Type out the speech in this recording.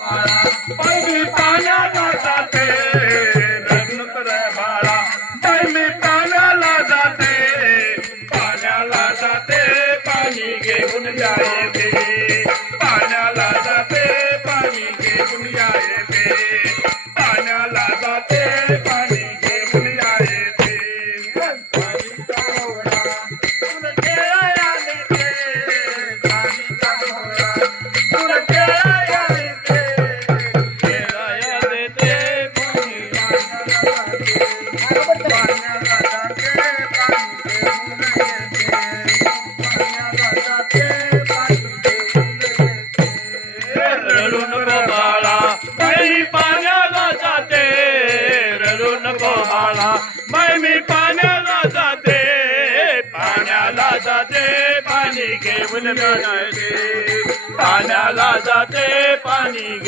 बाई मी पाण्याला जाते रडून रे बाळा बाई मी पाण्याला जाते पाणी घेऊन जायचे पाण्याला जाते पाणी घेऊन यायचे पाण्याला जाते पाणी घेऊन यायचे बाई मी पाण्याला जाते पाणी घेऊन जायचे पाण्याला जाते पाणी